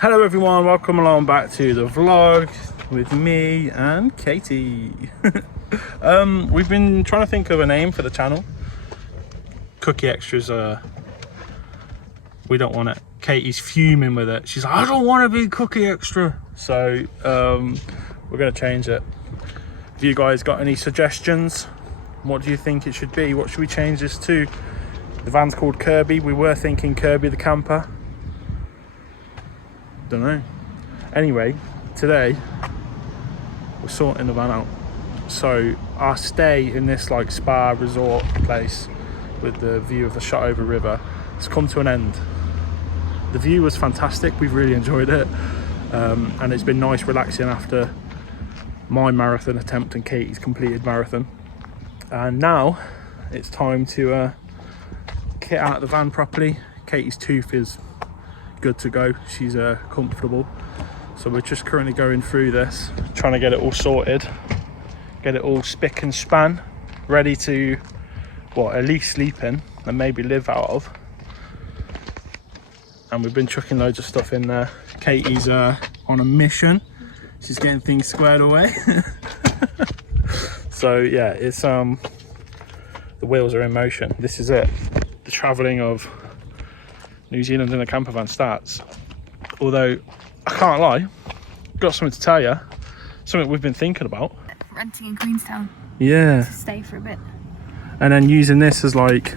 Hello everyone, welcome along back to the vlog with me and Katie. We've been trying to think of a name for the channel. Cookie Extras, we don't want it. Katie's fuming with it. She's like, I don't want to be Cookie Extra. So we're going to change it. Have you guys got any suggestions? What do you think it should be? What should we change this to? The van's called Kirby. We were thinking Kirby the camper. Don't know. Anyway, today we're sorting the van out. So our stay in this like spa resort place with the view of the Shotover River has come to an end. The view was fantastic. We've really enjoyed it, and it's been nice relaxing after my marathon attempt and Katie's completed marathon. And now it's time to kit out the van properly. Katie's tooth is good to go. She's comfortable, so we're just currently going through this, trying to get it all sorted, get it all spick and span, ready to, well, at least sleep in and maybe live out of. And we've been chucking loads of stuff in there. Katie's on a mission. She's getting things squared away. So yeah, it's the wheels are in motion. This is it. The traveling of New Zealand in a camper van starts. Although I can't lie, got something to tell you, something we've been thinking about. Renting in Queenstown. Yeah. To stay for a bit. And then using this as like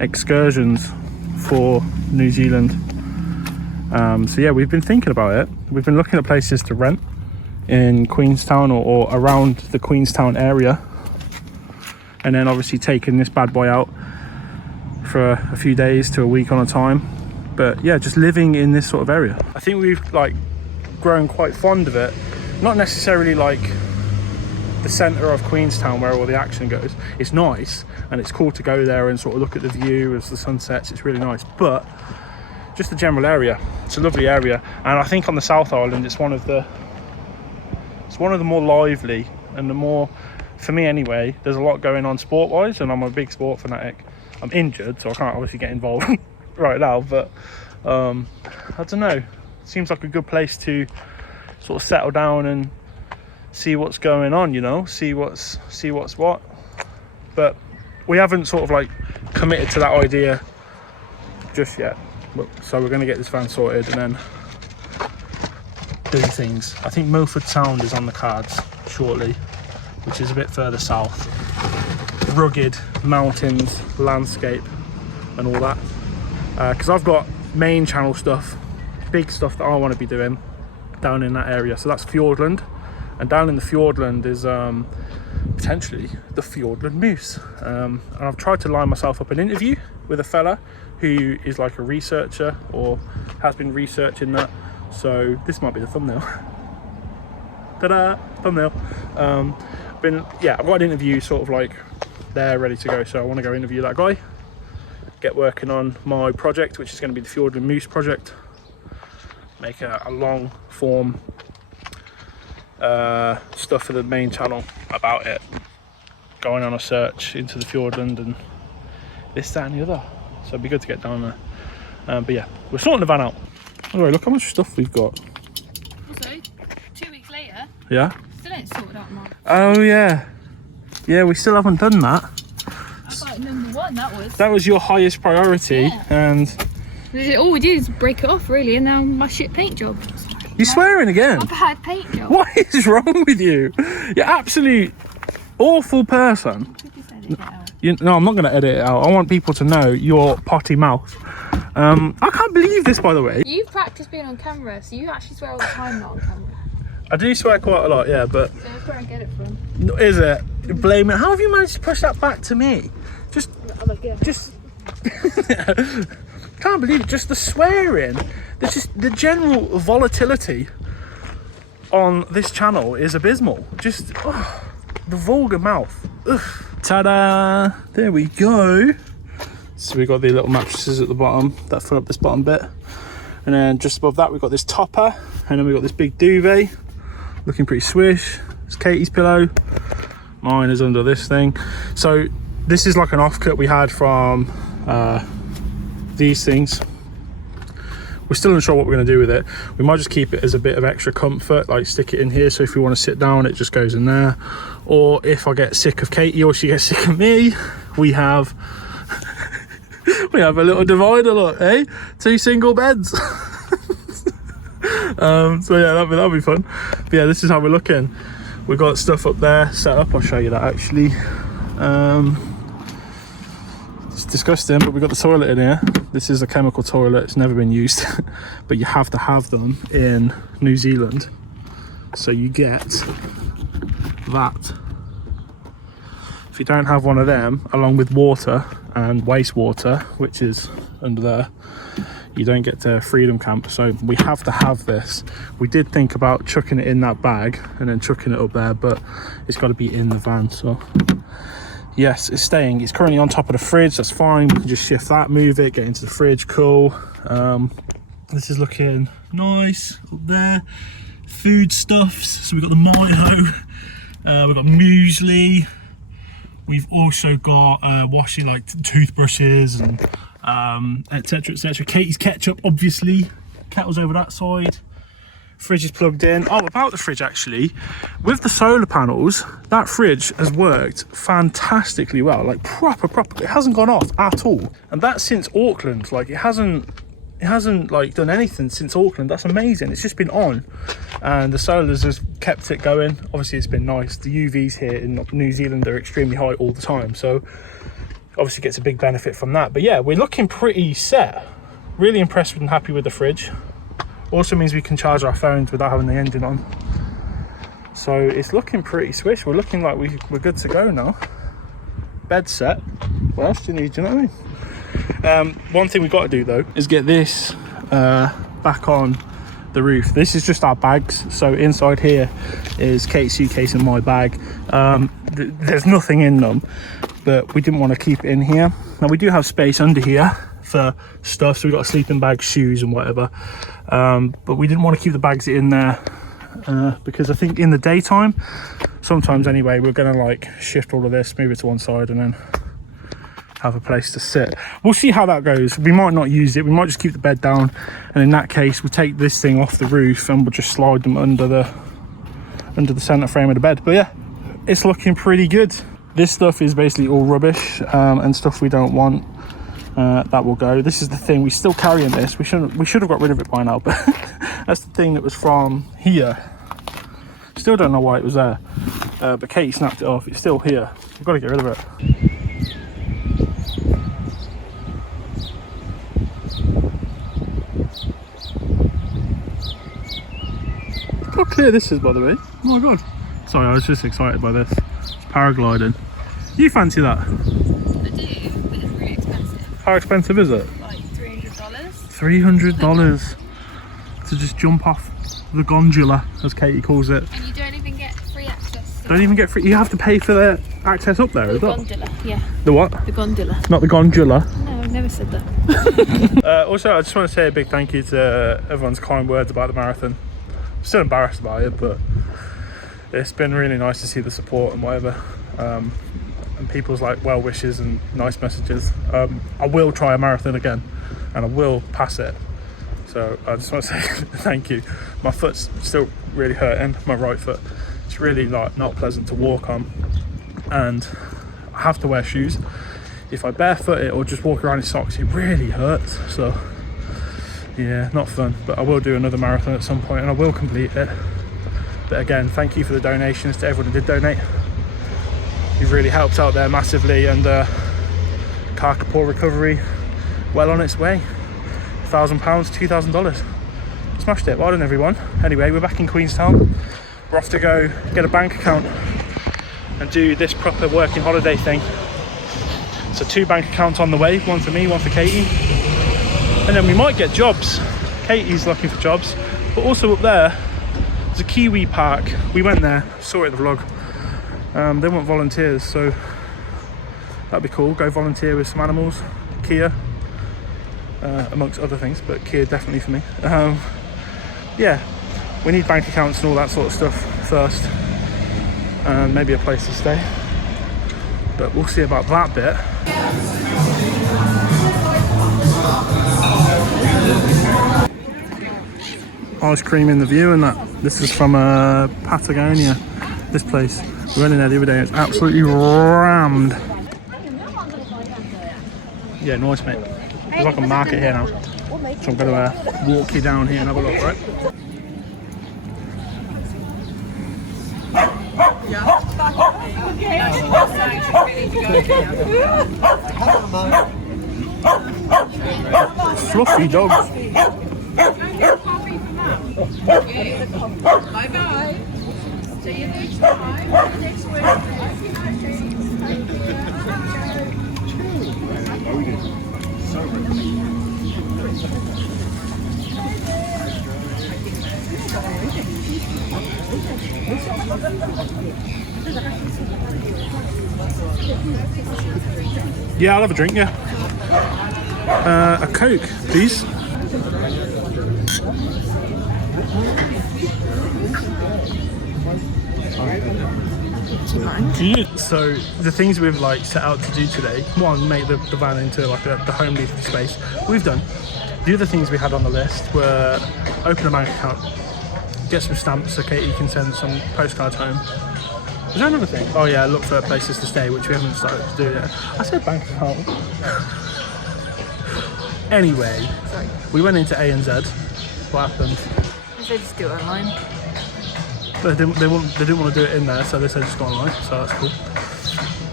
excursions for New Zealand. So yeah, we've been thinking about it. We've been looking at places to rent in Queenstown or around the Queenstown area. And then obviously taking this bad boy out for a few days to a week on a time. But yeah, just living in this sort of area. I think we've like grown quite fond of it. Not necessarily like the centre of Queenstown where all the action goes. It's nice and it's cool to go there and sort of look at the view as the sun sets. It's really nice, but just the general area, it's a lovely area. And I think on the South Island it's one of the more lively and the more, for me anyway, there's a lot going on sport wise, and I'm a big sport fanatic. I'm injured, so I can't obviously get involved right now, but I don't know, it seems like a good place to sort of settle down and see what's going on, you know, see what's what. But we haven't sort of like committed to that idea just yet. So we're going to get this van sorted and then do things. I think Milford Sound is on the cards shortly, which is a bit further south. Rugged mountains, landscape and all that, because I've got main channel stuff, big stuff that I want to be doing down in that area. So that's Fiordland, and down in the Fiordland is potentially the Fiordland Moose. And I've tried to line myself up an interview with a fella who is like a researcher or has been researching that. So this might be the thumbnail. Ta-da! Thumbnail. I've got an interview sort of like there ready to go, so I want to go interview that guy, get working on my project, which is going to be the Fiordland Moose project, make a long form stuff for the main channel about it, going on a search into the Fiordland and this, that and the other. So it'd be good to get down there. But yeah, we're sorting the van out. Anyway, look how much stuff we've got. Also, 2 weeks later, yeah, still ain't sorted out, Mark. Oh yeah, we still haven't done that. That's like number one, That was your highest priority. Yeah. And all we did is break it off really, and now my shit paint job. You're swearing again? My bad paint job. What is wrong with you? You're absolute awful person. No, I'm not going to edit it out. I want people to know your potty mouth. I can't believe this, by the way. You've practiced being on camera, so you actually swear all the time not on camera. I do swear quite a lot, yeah, but... So that's where I get it from. Is it? Blame it. How have you managed to push that back to me? Just... Can't believe it. Just the swearing. The general volatility on this channel is abysmal. Just... the vulgar mouth. Ugh. Ta-da! There we go. So we've got the little mattresses at the bottom that fill up this bottom bit. And then just above that we've got this topper. And then we've got this big duvet. Looking pretty swish. It's Katie's pillow. Mine is under this thing. So this is like an offcut we had from these things. We're still unsure what we're going to do with it. We might just keep it as a bit of extra comfort, like stick it in here, so if we want to sit down, it just goes in there. Or if I get sick of Katie or she gets sick of me, we have we have a little divider, look, eh? 2 single beds. So yeah, that'll be fun. But yeah, this is how we're looking. We've got stuff up there set up. I'll show you that actually. It's disgusting, but we've got the toilet in here. This is a chemical toilet. It's never been used, but you have to have them in New Zealand. So you get that. If you don't have one of them, along with water and wastewater, which is under there, you don't get to freedom camp. So we have to have this. We did think about chucking it in that bag and then chucking it up there, but it's got to be in the van. So yes, it's staying. It's currently on top of the fridge. That's fine. We can just shift that, move it, get into the fridge. Cool. This is looking nice up there. Food stuffs. So we've got the Milo. We've got muesli. We've also got washing, like toothbrushes and etc, etc. Katie's ketchup, obviously. Kettle's over that side. Fridge is plugged in. Oh, about the fridge actually, with the solar panels, that fridge has worked fantastically well. Like proper. It hasn't gone off at all, and that's since Auckland. Like it hasn't like done anything since Auckland. That's amazing. It's just been on, and the solars has kept it going. Obviously it's been nice. The UVs here in New Zealand are extremely high all the time, so obviously gets a big benefit from that. But yeah, we're looking pretty set. Really impressed and happy with the fridge. Also means we can charge our phones without having the engine on, so it's looking pretty swish. We're looking like we're good to go now. Bed set. What else do you need? Do you know what I mean? One thing we've got to do though is get this back on the roof. This is just our bags. So inside here is Kate's suitcase and my bag. There's nothing in them, but we didn't want to keep it in here. Now we do have space under here for stuff, so we've got a sleeping bag, shoes and whatever, but we didn't want to keep the bags in there because I think in the daytime, sometimes anyway, we're gonna like shift all of this, move it to one side and then have a place to sit. We'll see how that goes. We might not use it, we might just keep the bed down, and in that case we'll take this thing off the roof and we'll just slide them under the center frame of the bed. But yeah, it's looking pretty good. This stuff is basically all rubbish and stuff we don't want. That will go. This is the thing, we're still carrying this. We should have got rid of it by now, but that's the thing that was from here. Still don't know why it was there, but Katie snapped it off. It's still here. We've got to get rid of it. Look how clear this is, by the way. Oh my god. Sorry, I was just excited by this. It's paragliding. You fancy that? I do, but it's really expensive. How expensive is it? Like $300. $300 to just jump off the gondola, as Katie calls it. And you don't even get free access. Don't even get free. You have to pay for the access up there as well. The gondola, yeah. The what? The gondola. Not the gondola. No, I've never said that. Also, I just want to say a big thank you to everyone's kind words about the marathon. I'm still embarrassed about it, but it's been really nice to see the support and whatever, and people's like well wishes and nice messages. I will try a marathon again and I will pass it, so I just want to say thank you. My foot's still really hurting, my right foot. It's really like not pleasant to walk on, and I have to wear shoes. If I barefoot it or just walk around in socks, it really hurts. So yeah, not fun, but I will do another marathon at some point and I will complete it. But again, thank you for the donations to everyone who did donate. You've really helped out there massively, and Carcapore recovery well on its way. £1,000, $2,000. Smashed it. Well done everyone. Anyway, we're back in Queenstown. We're off to go get a bank account and do this proper working holiday thing. So 2 bank accounts on the way, one for me, one for Katie. And then we might get jobs. Katie's looking for jobs, but also up there there's a Kiwi park. We went there, saw it in the vlog. They want volunteers, so that'd be cool. Go volunteer with some animals. Kia, amongst other things, but Kia definitely for me. Yeah, we need bank accounts and all that sort of stuff first, and maybe a place to stay, but we'll see about that bit. ice cream in the view and that. This is from Patagonia, this place. We went in there the other day, it's absolutely rammed. Yeah, nice mate. There's like a market here now. So I'm going to walk you down here and have a look, right? Fluffy dogs. Bye bye. See you next time. Next Yeah, I'll have a drink, yeah. A Coke, please. So the things we've like set out to do today, one, make the van into like the homely space. We've done. The other things we had on the list were open a bank account, get some stamps so Katie can send some postcards home. Was there another thing? Oh yeah, look for places to stay, which we haven't started to do yet. I said bank account. Anyway, we went into ANZ. What happened? They just do it online. They didn't want to do it in there, so they said just go online, so that's cool.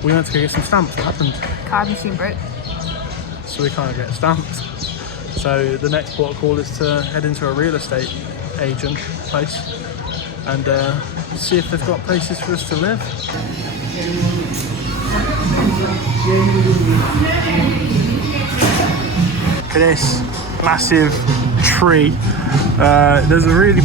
We went to go get some stamps. What happened? Card machine broke. So we can't get stamps. So the next port of call is to head into a real estate agent place and see if they've got places for us to live. Look at this massive tree. There's a really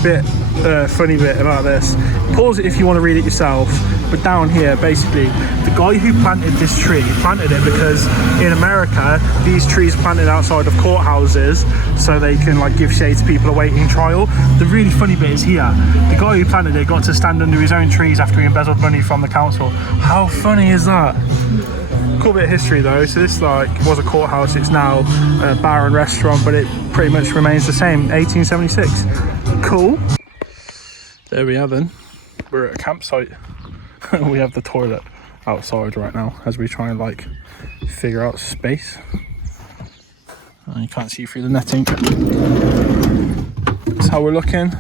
funny bit about this. Pause it if you want to read it yourself. But down here, basically, the guy who planted this tree planted it because in America, these trees are planted outside of courthouses so they can like give shade to people awaiting trial. The really funny bit is here. The guy who planted it got to stand under his own trees after he embezzled money from the council. How funny is that? Cool bit of history though. So this like was a courthouse. It's now a bar and restaurant, but it pretty much remains the same. 1876. Cool. There we are then. We're at a campsite. We have the toilet outside right now as we try and like figure out space. And you can't see through the netting. That's how we're looking.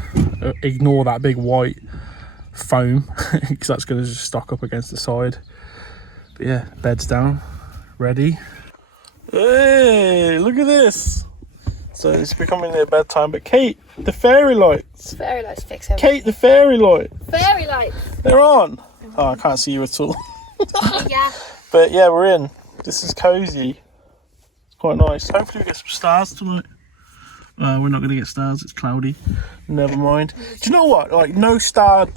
Ignore that big white foam because that's going to just stock up against the side. But yeah, bed's down, ready. Hey, look at this. So it's becoming near bedtime, but Kate, the fairy lights. Fairy lights fix everything. Kate, the fairy light. Fairy lights. They're on. Oh, I can't see you at all. Yeah. But yeah, we're in. This is cozy. It's quite nice. Hopefully we get some stars tonight. We're not going to get stars. It's cloudy. Never mind. Do you know what? Like no starred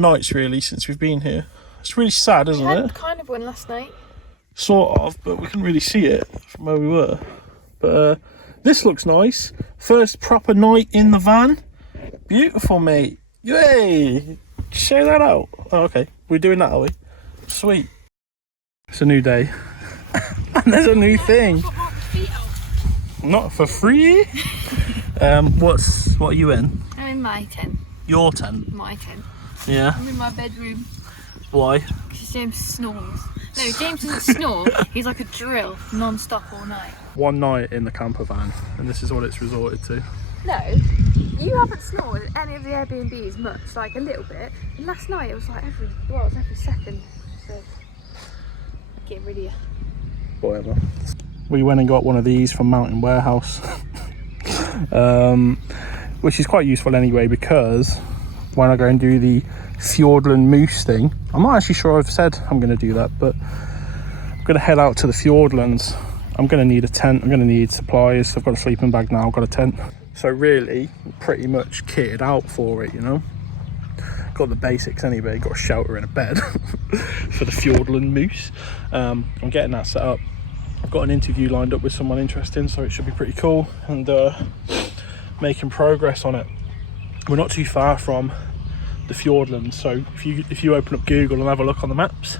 nights really since we've been here. It's really sad, isn't it? Kind of one last night. Sort of, but we couldn't really see it from where we were. But this looks nice. First proper night in the van. Beautiful, mate. Yay! Show that out. Oh, okay. We're doing that, are we? Sweet. It's a new day. And there's a new thing. Not for free. What are you in? I'm in my tent. Your tent? My tent. Yeah. I'm in my bedroom. Why? Because James snores. No, James doesn't snore. He's like a drill, non-stop all night. One night in the camper van, and this is what it's resorted to. No, you haven't snored at any of the Airbnbs much, like a little bit. And last night it was like every second. So, get rid of you. Whatever. We went and got one of these from Mountain Warehouse, which is quite useful anyway because when I go and do the Fiordland Moose thing, I'm not actually sure I've said I'm going to do that, but I'm going to head out to the Fiordlands. I'm going to need a tent, I'm going to need supplies. I've got a sleeping bag now, I've got a tent. So really, pretty much kitted out for it, you know. Got the basics anyway, got a shelter and a bed for the Fiordland Moose. I'm getting that set up. I've got an interview lined up with someone interesting, so it should be pretty cool, and making progress on it. We're not too far from the Fiordlands, so if you open up Google and have a look on the maps,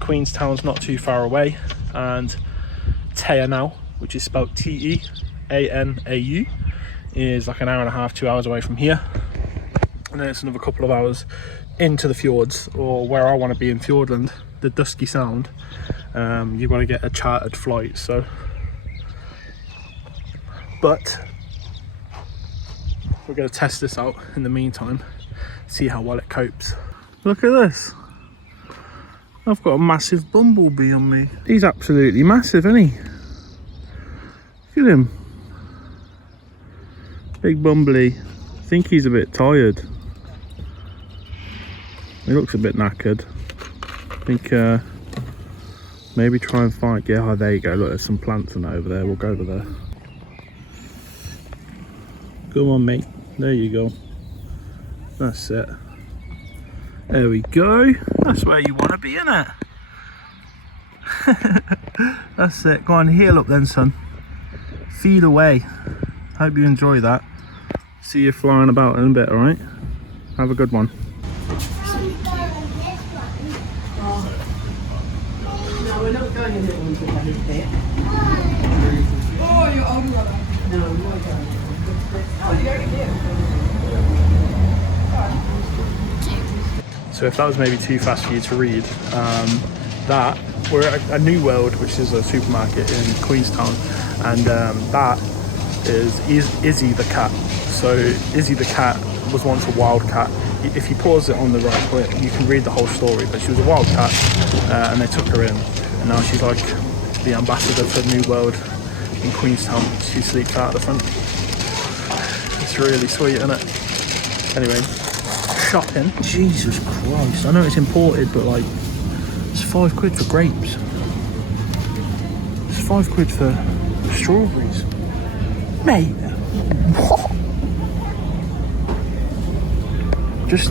Queenstown's not too far away, and Teanau, which is spelled Teanau, is like an hour and a half, 2 hours away from here, and then it's another couple of hours into the fjords, or where I want to be in Fjordland, the Dusky Sound. You've got to get a chartered flight. So, but we're going to test this out in the meantime, see how well it copes. Look at this. I've got a massive bumblebee on me. He's absolutely massive, isn't he? Look at him. Big bumblebee. I think he's a bit tired. He looks a bit knackered. I think maybe try and find, yeah, oh, there you go. Look, there's some plants and that over there. We'll go over there. Come on, mate. There you go. That's it. There we go. That's where you want to be, isn't it? That's it. Go on, heel up then, son. Feed away. Hope you enjoy that. See you flying about in a bit, alright? Have a good one. No, we're not going in the ones with the bit. Oh, you're older brother. No, I'm not going. Oh, you're going here. So if that was maybe too fast for you to read, that we're at a New World, which is a supermarket in Queenstown, and that is Izzy the cat. So Izzy the cat was once a wild cat. If you pause it on the right clip, you can read the whole story, but she was a wild cat, and they took her in, and now she's like the ambassador for New World in Queenstown. She sleeps out the front. It's really sweet, isn't it? Anyway, shopping. Jesus Christ, I know it's imported, but like, it's £5 for grapes. It's £5 for strawberries. Mate, what?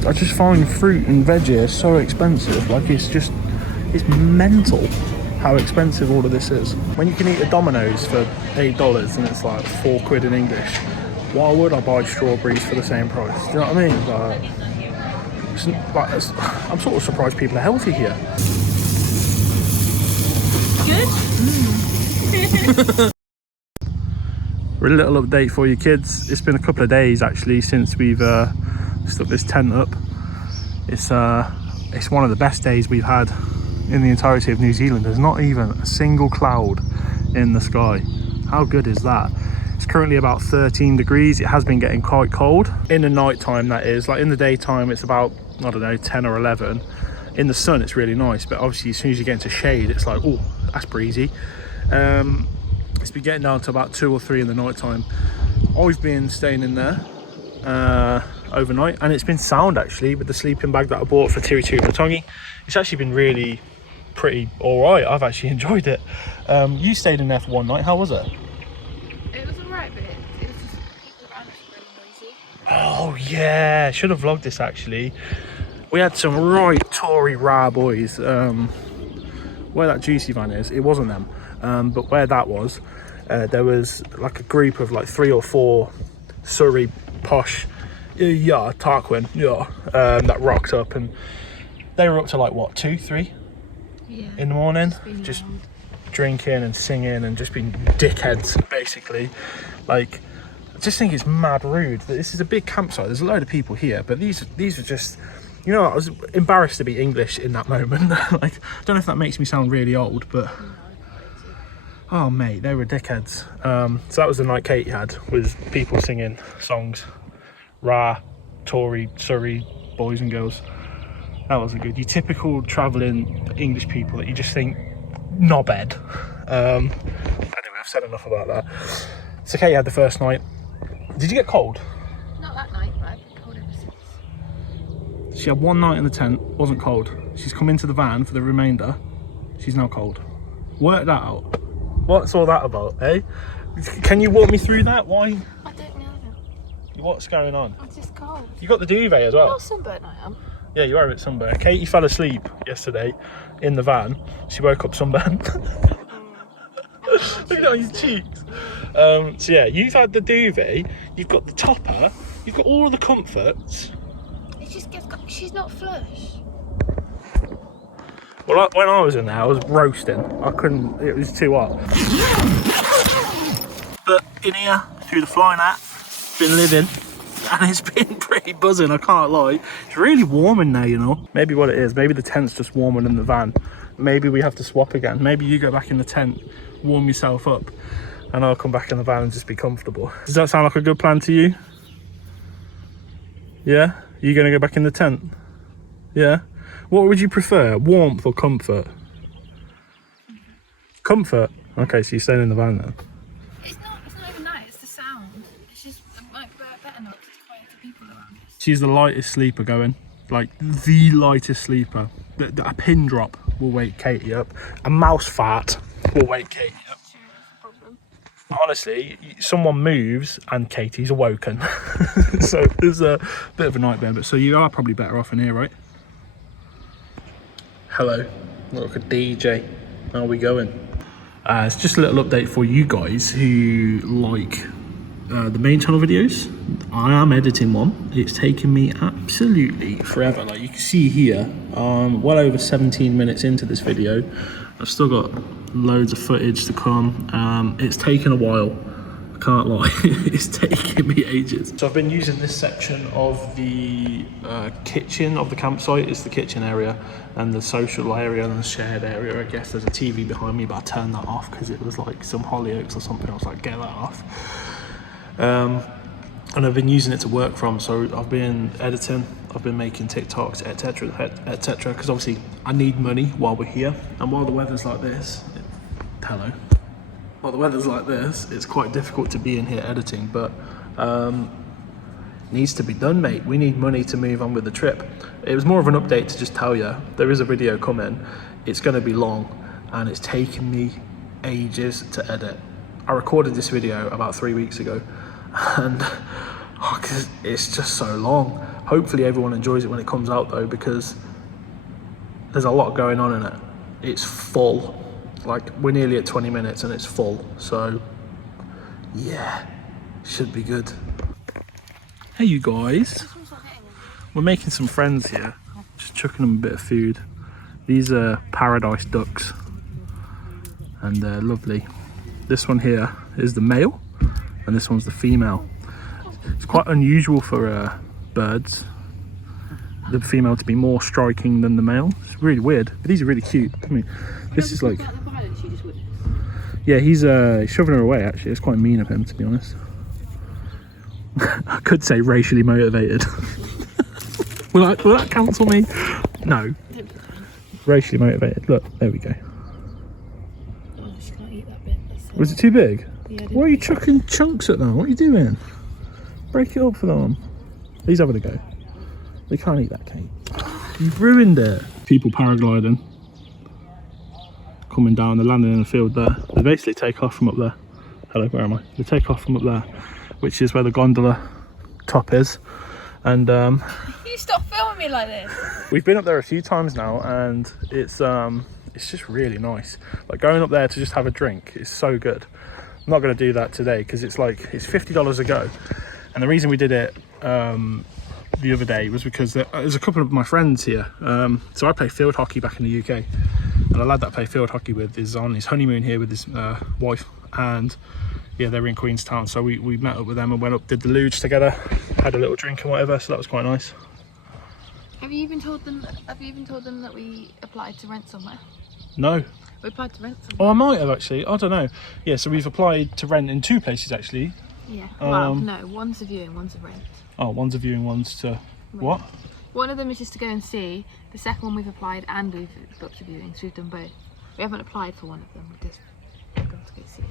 I just find fruit and veg here so expensive. Like, it's mental how expensive all of this is. When you can eat a Domino's for $8 and it's like £4 in English, why would I buy strawberries for the same price? Do you know what I mean? I'm sort of surprised people are healthy here. Good? A little update for you kids. It's been a couple of days actually since we've stuck this tent up. It's one of the best days we've had in the entirety of New Zealand. There's not even a single cloud in the sky. How good is that? It's currently about 13 degrees. It has been getting quite cold. In the night time, that is. Like in the daytime, it's about, I don't know, 10 or 11. In the sun, it's really nice. But obviously, as soon as you get into shade, it's like, oh, that's breezy. It's been getting down to about 2 or 3 in the night time. I've been staying in there overnight, and it's been sound actually with the sleeping bag that I bought for Tiri Ratongi. It's actually been really pretty alright. I've actually enjoyed it. You stayed in there for one night. How was it? It was alright, but it was just people around us were really noisy. Oh yeah, should have vlogged this actually. We had some right Tory raw boys. Where that juicy van is, it wasn't them. But where that was, there was like a group of like 3 or 4 Surrey posh, yeah, Tarquin, yeah, that rocked up, and they were up to like what, 2, 3 in the morning, just drinking and singing and just being dickheads basically. Like, I just think it's mad rude that this is a big campsite. There's a load of people here, but these are just, you know, I was embarrassed to be English in that moment. Like, I don't know if that makes me sound really old, but oh mate, they were dickheads. So that was the night Katie had, was people singing songs, Tory, Surrey boys and girls. That wasn't good. Your typical travelling English people that you just think knobhead. Anyway, I've said enough about that. So Katie had the first night. Did you get cold? Not that night, but I've been cold ever since. She had one night in the tent, wasn't cold. She's come into the van for the remainder. She's now cold. Work that out. What's all that about, eh? Can you walk me through that? Why? I don't know. What's going on? I'm just cold. You got the duvet as well? How sunburnt I am. Yeah, you are a bit sunburned. Katie fell asleep yesterday in the van. She woke up sunburned. Look at his cheeks. So yeah, you've had the duvet, you've got the topper, you've got all of the comforts. It just gets, she's not flush. Well, when I was in there, I was roasting. I couldn't, it was too hot. But in here, through the fly net, been living. And it's been pretty buzzing, I can't lie. It's really warm in there, you know. Maybe what it is, maybe the tent's just warmer than the van. Maybe we have to swap again. Maybe you go back in the tent, warm yourself up, and I'll come back in the van and just be comfortable. Does that sound like a good plan to you? Yeah? You gonna go back in the tent? Yeah? What would you prefer, warmth or comfort? Comfort? Okay, so you're staying in the van then. It's not even that, it's the sound. It's just like better not because there's quite a few people around us. She's the lightest sleeper going, like the lightest sleeper. A pin drop will wake Katie up. A mouse fart will wake Katie up. Honestly, someone moves and Katie's awoken. So there's a bit of a nightmare, but so you are probably better off in here, right? Hello, look at DJ. How are we going? It's just a little update for you guys who like the main channel videos. I am editing one. It's taken me absolutely forever. Like you can see here, well over 17 minutes into this video. I've still got loads of footage to come. It's taken a while, I can't lie. It's taken me ages. So I've been using this section of the kitchen of the campsite. It's the kitchen area and the social area and the shared area. I guess there's a TV behind me, but I turned that off because it was like some Hollyoaks or something. I was like, get that off. And I've been using it to work from, so I've been editing, I've been making TikToks, etc, etc, because obviously I need money while we're here, and while the weather's like this, while the weather's like this, it's quite difficult to be in here editing, but needs to be done, mate. We need money to move on with the trip. It was more of an update to just tell you, there is a video coming, it's going to be long, and it's taken me ages to edit. I recorded this video about 3 weeks ago, and it's just so long. Hopefully everyone enjoys it when it comes out though, because there's a lot going on in it. It's full, like we're nearly at 20 minutes and it's full, so yeah, should be good. Hey you guys, we're making some friends here, just chucking them a bit of food. These are paradise ducks and they're lovely. This one here is the male and this one's the female. It's quite unusual for birds, the female to be more striking than the male. It's really weird, but these are really cute. I mean, this is like, yeah, he's shoving her away actually. It's quite mean of him, to be honest. I could say racially motivated. will that cancel me? No. Racially motivated. Look, there we go. Oh, she can't eat that bit. Was it too big? Yeah, why are you chucking chunks at them? What are you doing? Break it up for them. He's having a go. They can't eat that cake. You've ruined it. People paragliding. Coming down, they're landing in a field there. They basically take off from up there. Hello, where am I? They take off from up there, which is where the gondola top is. And you stop filming me like this. We've been up there a few times now, and it's just really nice. Like going up there to just have a drink is so good. I'm not going to do that today because it's $50 a go. And the reason we did it the other day was because there's a couple of my friends here. So I play field hockey back in the UK, and the lad that I play field hockey with is on his honeymoon here with his wife, and yeah, they're in Queenstown. So we met up with them and went up, did the luge together, had a little drink and whatever. So that was quite nice. Have you even told them that we applied to rent somewhere? No. We applied to rent somewhere. Oh, I might have actually. I don't know. Yeah, so we've applied to rent in 2 places actually. Yeah. Well, no, one's a viewing, one's a rent. Oh, one's a viewing, one's to rent. What? One of them is just to go and see. The second one we've applied and we've booked a viewing, so we've done both. We haven't applied for one of them. We've just gone to go see it.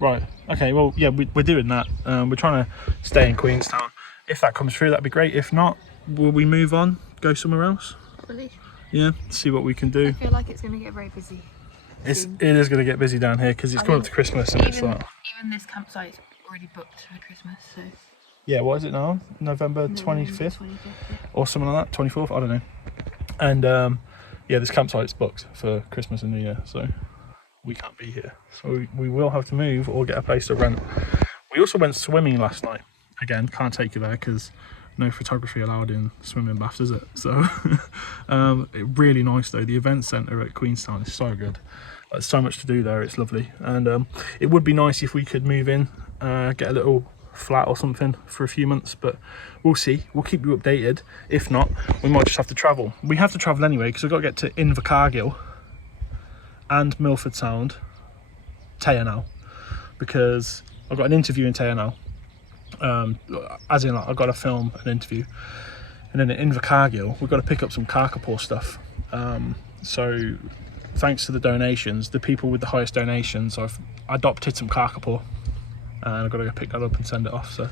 Right. Okay. Well, yeah, we're doing that. We're trying to stay in Queenstown. If that comes through, that'd be great. If not, will we move on? Go somewhere else? Probably. Yeah. See what we can do. I feel like it's going to get very busy. It is going to get busy down here because it's coming up to Christmas and it's like. Even this campsite's already booked for Christmas, so. Yeah. What is it now? November 25th? Yeah. Or something like that. 24th. I don't know. And yeah, this campsite's booked for Christmas and New Year, so we can't be here. So we will have to move or get a place to rent. We also went swimming last night. Again, can't take you there because no photography allowed in swimming baths, is it? So really nice though. The event centre at Queenstown is so good. There's so much to do there. It's lovely, and it would be nice if we could move in, get a little flat or something for a few months, but we'll see. We'll keep you updated. If not, we might just have to travel. We have to travel anyway because we've got to get to Invercargill and Milford Sound, Taya now, because I've got an interview in Taya now. As in, like, I've got to film an interview, and then at Invercargill we've got to pick up some Carcapore stuff. So thanks to the donations, the people with the highest donations, I've adopted some Carcapore, and I've got to go pick that up and send it off. So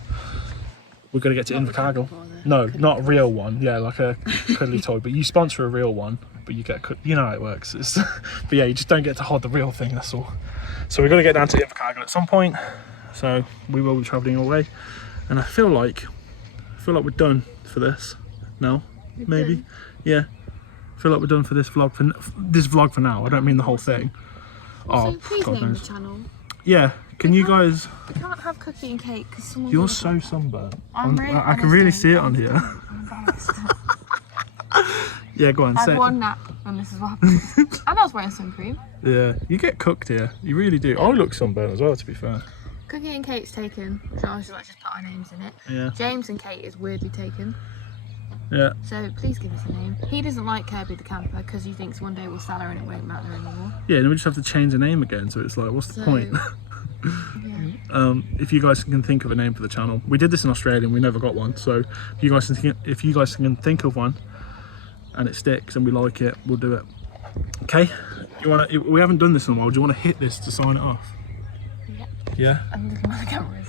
we're going to get to Invercargill. No, not a real one. Yeah, like a cuddly toy. But you sponsor a real one, but you get, you know how it works. It's, but yeah, you just don't get to hold the real thing. That's all. So we're going to get down to Invercargill at some point. So we will be travelling away, and I feel like we're done for this. No, maybe. Yeah, I feel like we're done for this vlog for now. I don't mean the whole thing. Oh, So please God name knows. the channel. Yeah, can you guys? We can't have cookie and cake because someone's. You're gonna so come. sunburned. I'm really I can really see it on here. I'm embarrassed. Yeah, go on. I Say had it. one nap and this is what happened. And I was wearing sun cream. Yeah, you get cooked here. You really do. I look sunburned as well, to be fair. Cookie and cake's taken. So I was like, just put our names in it. Yeah. James and Kate is weirdly taken. Yeah. So please give us a name. He doesn't like Kirby the camper because he thinks one day we'll sell her and it won't matter anymore. Yeah, then we just have to change the name again. So it's like, what's the point? Yeah. If you guys can think of a name for the channel, we did this in Australia and we never got one. So if you guys can think of one and it sticks and we like it, we'll do it. Okay. We haven't done this in a while. Do you want to hit this to sign it off? Yeah. Yeah. I'm looking at the cameras.